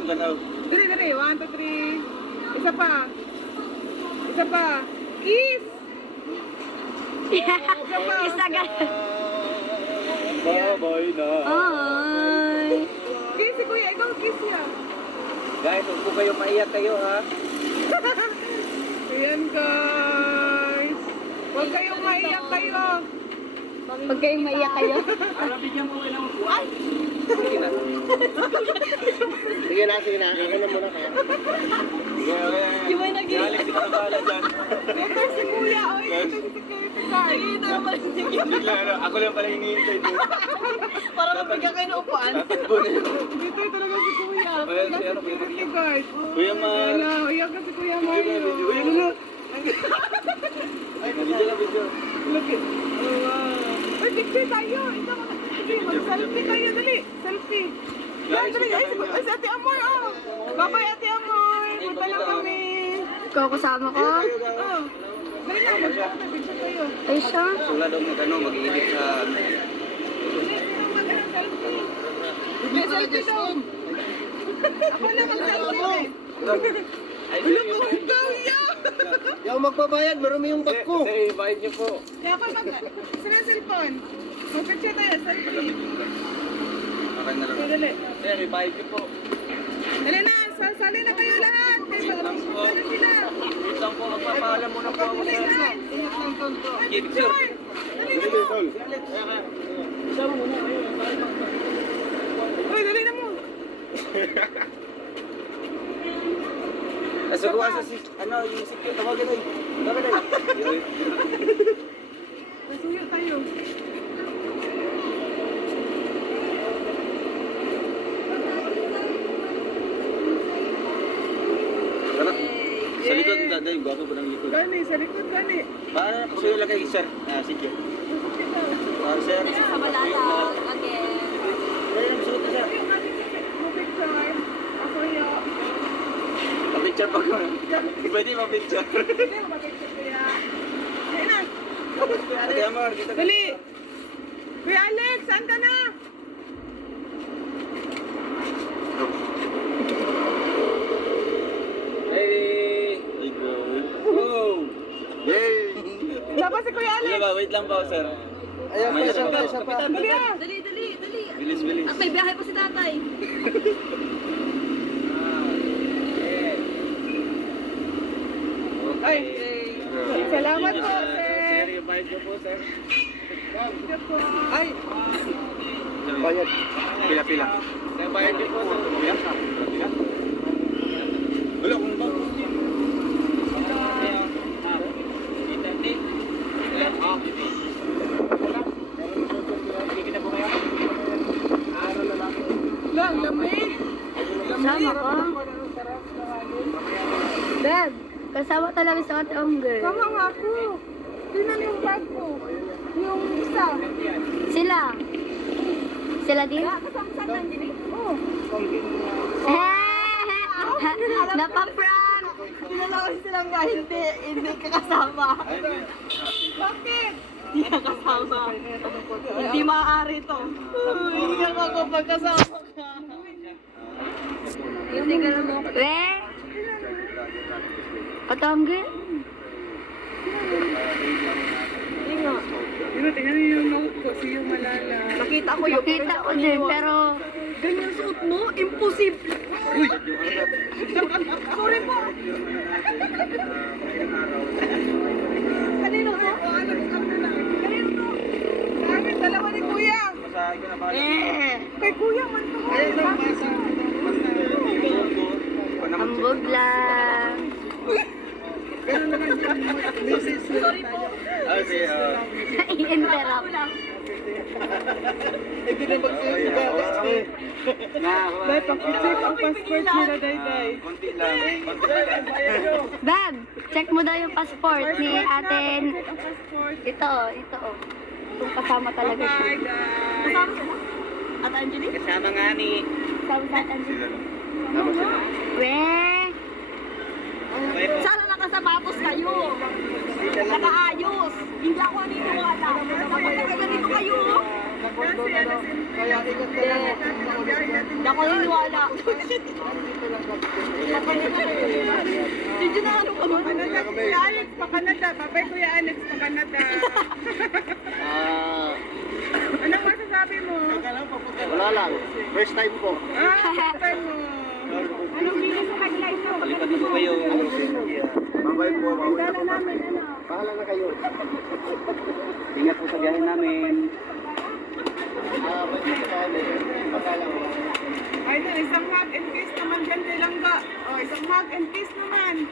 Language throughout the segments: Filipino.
ang ganaw. Dali, dali. 1, 2, 3. Isa pa. Isa pa. Kiss! Isa ka. Babay na. Ay. Kiss si Kuya. Ikaw kiss niya. Guys, huwag po kayo maiyak kayo ha. Ayan guys. Huwag kayong maiyak kayo. Huwag kayong maiyak kayo. Ano, bigyan mo kayo ng upuan. Sige na. Sige na, sige na. Ako na muna kaya. Yung may nag-iyak. Galing si Kabala dyan. Ito si Kuya. O, ito si security guard. Nakita naman si Ako lang pala hinihintay doon. Para mabigyan kayo ng upuan. Tatakbo na yun. Dito talaga si Kuya. Ayan, si Wala ano, si security guard. Kuya Mar. Wala. Iyak ka si Kuya Mario. Uy, ano? Ay, video na video. Look it. Oh, wow. Uy, picture tayo. Ito ka. Sige, mag-selfie tayo. Dali. Selfie. Yan, dali. Ay, si Ate Amor, oh. Babay, Ate Amor. Punta lang kami. Ikaw kasama ko? Oh. Dali na, mag-picture tayo. Ay, siya. Wala daw mag-edit sa... Selfie. May selfie daw. Ako na mag-selfie. Wala ko ang gawya. Di ako magbabayad, marami yung bag ko. Sir, i-bite niyo po. Kaya ako sila yung cellphone. Mag-picture tayo, selfie. Akin na lang. Dali. Sir, i-bite niyo po. Dali na, sasali na kayo lahat. Kaya ano sila? Isang po, magpapaalam muna po ako Dali sir. na. Sige, sir. Dali na mo. Uy, dali na mo. Nasuguan sa ano, yung secure. Tawagin doon. Tawagin doon. Nasuyo tayo. Sa likod, daday, gwapo po ng likod. Gani, sa likod gani. Paano po sa'yo lagay, sir? Sige. Sir. Sa Malala. Again. Wala yung suot na, sir. Yung ating picture. Ako yung... Pa-picture pa ko. Pwede pa-picture. Hindi mo pa-picture kuya. Dali na. Ate Amor, dito. Dali. Kuya Alex, saan ka na? Ready? Go! Yay! Dapat si Kuya Alex. Sige ba, wait lang po, sir. Ayan, May isa isa pa, pa. isa pa. Dali ah. Dali, dali, dali. Bilis, bilis. At may biyahe pa si tatay. Ay. Salamat po, Sir, sir. yung bike ko po, sir. Ito po. Ay! Bayad. Pila-pila. Sir, bayad niyo po, sir. Pila? Pila? Wala kung ba? Lang, lamig. Kasama ko. Dad, kasama talaga sa ate Ongger. Sama nga ako. Tingnan yung bag ko. Yung isa. Sila. Sila din? Kasama sa Angeline? Oo. Napaprank! Tinalawin silang nga, hindi ka kasama. Bakit? Hindi ka kasama. Hindi maaari to. Hindi ako pagkasama ka. Hindi ka naman. Weh? Ate Ongger? Tingnan niyo yung note ko, si yung malala. Nakita ko yun. Nakita ko din, pero... Ganyan suot mo? Imposible. Sorry po. Kanino to? Kanino to? Sa amin, dalawa ni Kuya. Masahe ko na ba? Kay Kuya man to. Ayun lang, basa. Hambog lang. Sorry po. Okay, I-interrupt. Hindi na magsisigay. Dahil pag-check ang passport nila, Dayday. Konti lang. Konti lang. Dad, check mo daw yung passport ni ate. Check ang passport. Ito. Kung kasama talaga siya. Bye, guys. Kasama siya? At Angeline? Kasama nga ni... Kasama sa Angeline. Tapos sila. Weh! Sana nakasapatos kayo. Nakaayos. Hindi ako naniniwala. Ganito kayo. mundo na no. Kaya ingat ka lang. Hindi ako naniniwala. Hindi na ano ka ba? Canada, Kuya Alex pa Canada. Babay Kuya Alex pa Canada. Anong masasabi mo? Wala lang. First time po. Sabi mo. Anong feeling sa headlight mo? Balikan mo kayo. Babay po. Dala namin, ano? Bahala na kayo. Ingat po sa biyahe namin. May dito kami. Pagkala ko. Idol, isang hug and kiss naman dyan kay Langga. Oh, isang hug and kiss naman.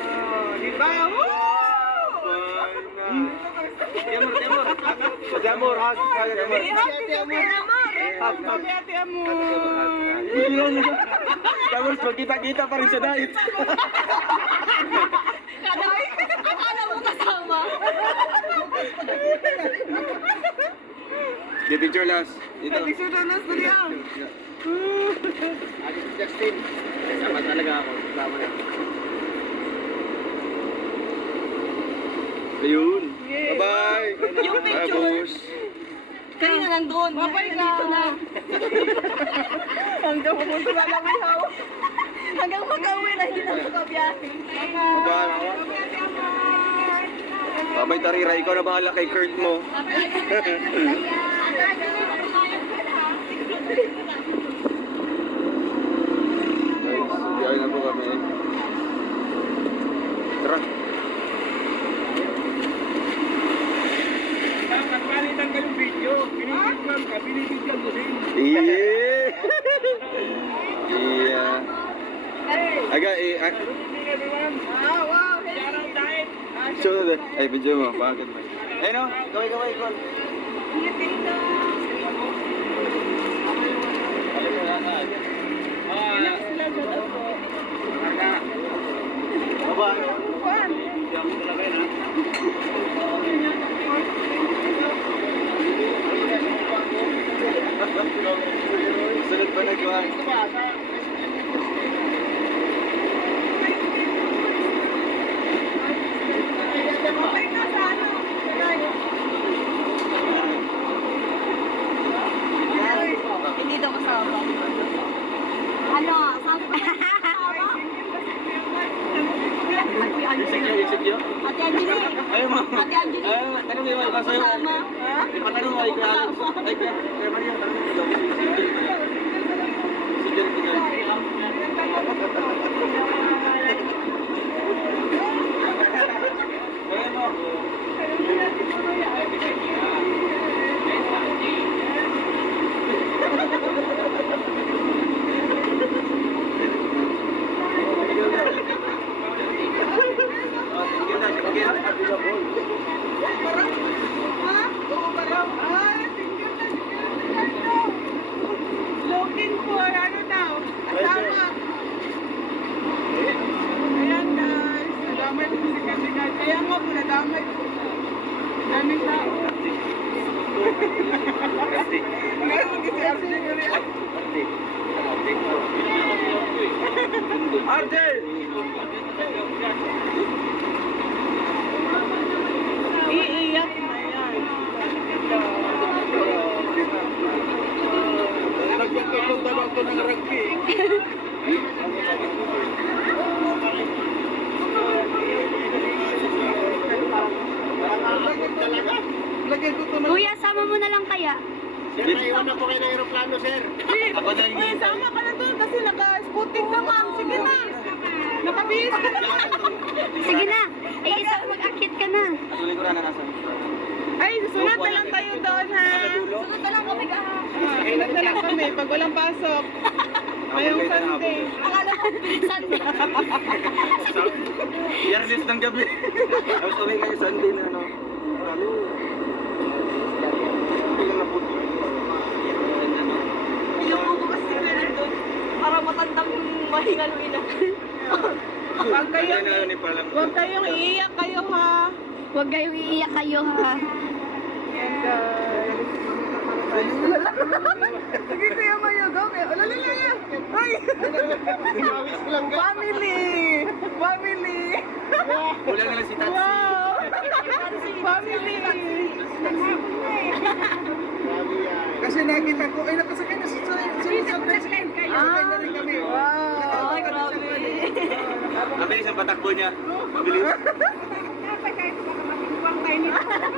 Oh, di ba? Woo! Jamor, hug. May hug din sa Kuya Amor. Sabi Ate Amor. Jamor, magkita-kita pa rin sa diet. Akala mo kasama. The picture last. Dito. Picture na lang Kuya. Justin. Sama talaga ako. Sama na. Ayun. Yes. Bye-bye. Yung picture. Tapos, Kanina nandun. Babay ka. Dito na. Hanggang pumunta na lang may haw. Hanggang mag-uwi na hindi na makabiyahe. bye-bye. Babay Tarira, ikaw na bahala kay Kurt mo. Guys, biyahe na po kami. Tara. Pagpalitan kayong video, binibigyan ka, binibigyan ko rin. Yeah. Yeah. Aga, Everyone, Wow. yarang diet. show na ay, video mo. Bakit? Ayun o, gaway, Kon. Sunod pa na, Juan. Babay ka sa ano? Hindi daw kasama. Ano? Sabi ko na kasama? Isip nyo? Ate Angeline. Ayun mo. Ate Angeline. Ayun, tanong mo yung kaso yung... Kasama. Ipatanong mo, ikaw Alex. Ay, kaya Maria, tanong mo daw. Single. Ayun mo. Looking for ano daw? Asawa. Ayan guys, nadamay po si Kasigan. Kaya nga po nadamay po. Daming tao. Ngayon kasi si RJ ulit. Arjel! Iiyak na yan. Nagpagkapunta na ako ng rugby. Lagyan ko ito na. Kuya, sama mo na lang kaya. Sir, naiwan na po kayo ng aeroplano, sir. Ako na yung Uy, sama ka na doon kasi naka-scooting ka ma'am. Sige na. Nakabihis ka na. Sige na. Ay, isa mag-akit ka na. Tuloy ko na nasa. Ay, susunod na lang tayo doon ha. Sunod na lang kami ka. Susunod na lang kami pag walang pasok. Ngayong Sunday. Akala ko bilisan na. Yarlis ng gabi. Tapos uwi ngayon Sunday na ano. Ano? Bilang na puto. Ilang mo kasi na doon. Para matandang mahingal na. Huwag kayong, Ano ni palang. huwag kayong iiyak kayo ha. Huwag kayong iiyak kayo ha. Yan guys. Sige kuya Mayo, go. Lalala. Ay. Family. Family. Wala na lang si Tatsi. Wow. Family. Kasi nakita ko, ay nakasakay na sa tricycle. Nakasakay na rin kami. Wow. Ay, grabe. Mabilis ang patakbo niya. Mabilis.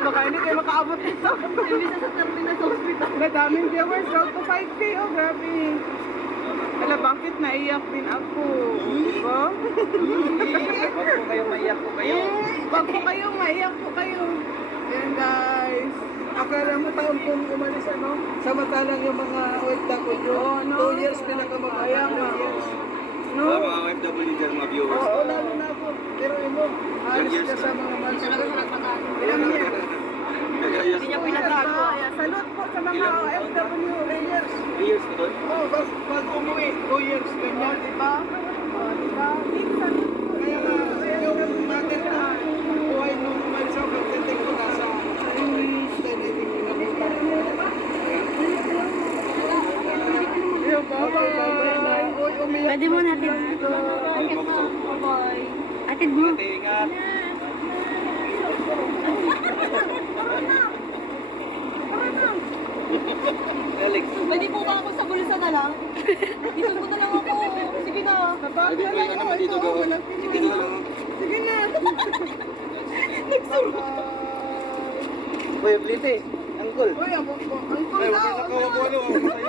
Baka hindi kayo makaabot dito. Imbis sa terminal sa hospital. Madaming viewers, road to 5K. Oh, grabe. Ala, bakit naiyak din ako? Diba? Huwag po kayo maiyak po kayo. Wag po kayo, maiyak po kayo. Yan guys. Akala mo taon kung umalis ano? Samantalang yung mga OFW. Oo, no. 2 years pinakamaganda. Kaya nga. 2 years. No? Mga OFW dyan, mga viewers. Oo, lalo na ako. Pero mo, alis years ka na. sa mga months. Ilang years? Yes. Hindi niya pinatago. Salute po sa mga OFW. 3 years. 3 years na doon? Oo, bago umuwi. 2 years, ganyan. Diba? Diba? Big salute po. Kaya nga, yung natin na buhay nung umalis ako, pagdating ko na sa English, then I think pinakita. Bye-bye. Uy, umiyak. Pwede mo natin dito. Atid mo. Ingat. Alex. Pwede po ba ako sa bulsa na lang? Dito ko na lang ako. Sige na. Pwede po yung naman dito gawin. Sige na lang. Sige na. Uy, Blite. Uncle. Uy, uncle Ay, daw. wag na kawabualo.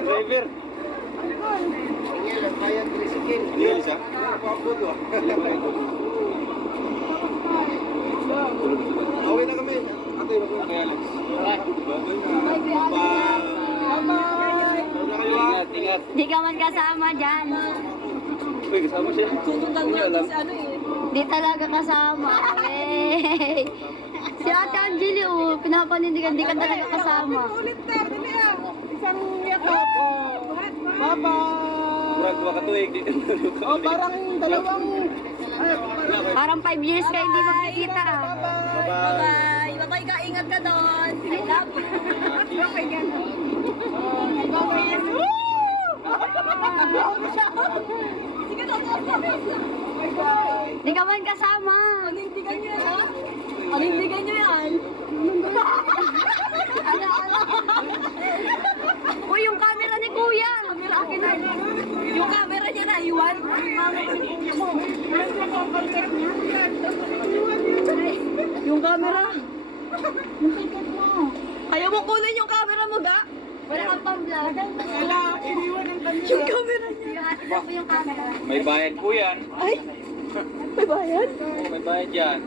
Driver. Uncle. Yan, bayad tricycle. Hindi alis ah. Kawabualo ah. Away na kami. Ate, Okay, Alex. Bye-bye na. Bye-bye. Ingat, ingat. Di ka man kasama dyan. Uy, kasama siya. Tutundan mo alam. si ano eh. Di talaga kasama. Wey. Si Ate Angeli, oh, pinapanindigan, di ka talaga kasama. Ulit na. Dili ah. Isang yakap. Bye-bye. Murag makatuig. Di Oh, parang dalawang... Parang 5 years ka hindi magkikita. Bye-bye. Bye. Bye ka, ingat ka doon. I love you. Bye-bye yan. Sige na, Di ka man kasama. Panindigan nyo yan. Panindigan nyo yan. Ano? Uy, yung camera ni Kuya. Camera akin na. Yung camera niya na, iwan. Yung camera. Ayaw mo kunin yung camera mo, ga? Wala kang pang-vlog. Wala, iniwan ang kanya. Yung camera niya. Yung ate ko yung camera. May bayad po yan. Ay! May bayad? Oo, may bayad yan.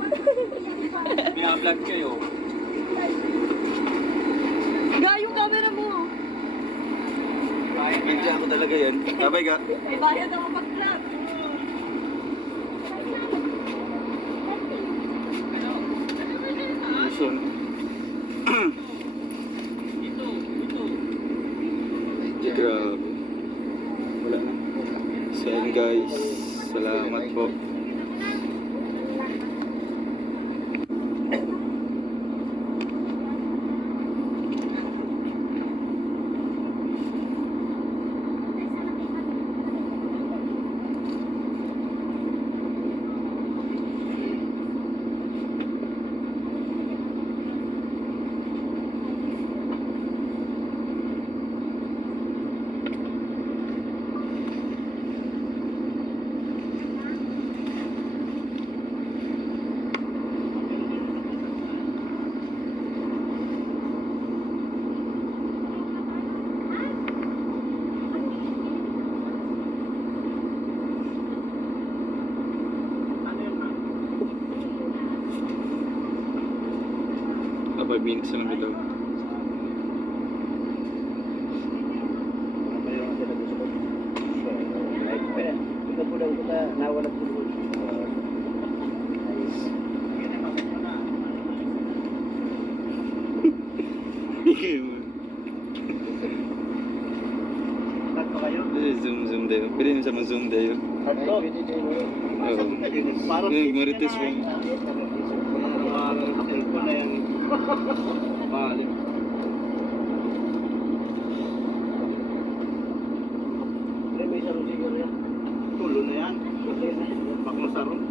Binablog kayo. Ga, yung camera mo. Hindi ako talaga yan. Bye-bye ka. May bayad ako pag-vlog. Luzon. Grabe. Wala na. So yun guys. Salamat po. Abay, minutes na lang ito. Zoom tayo. Pwede nyo sama zoom tayo. Oo. Marites mo. Balik. May sarong siguro yan. Tulo na yan. Bak mo sarong.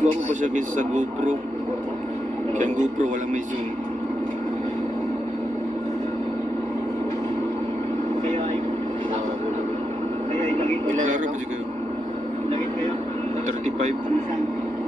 gwapo pa siya kaysa sa GoPro. Kaya ang GoPro walang may zoom. Kaya ay lagit Klaro pa siya kayo. kayo. 35.